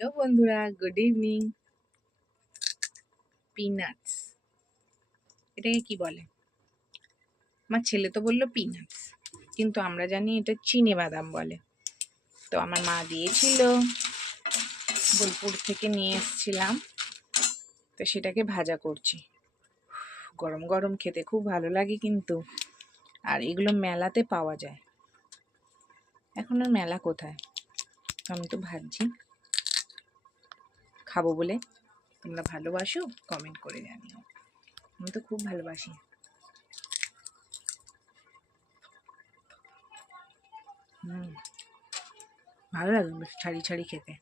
Hello বন্ধুরা, good evening. Peanuts এটাকে কি বলে? আমার ছেলে তো বললো পিনাটস, কিন্তু আমরা জানি এটা চিনে বাদাম বলে। তো আমার মা দিয়েছিল, বোলপুর থেকে নিয়ে এসেছিলাম, তো সেটাকে ভাজা করছি। গরম গরম খেতে খুব ভালো লাগে কিন্তু। আর এগুলো মেলাতে পাওয়া যায়, এখন আর মেলা কোথায়। তো আমি তো ভাবছি খাবো বলে। তোমরা ভালোবাসো? কমেন্ট করে জানিও। আমি তো খুব ভালোবাসি। ভালো লাগে বেশ ছাড়ি ছাড়ি খেতে।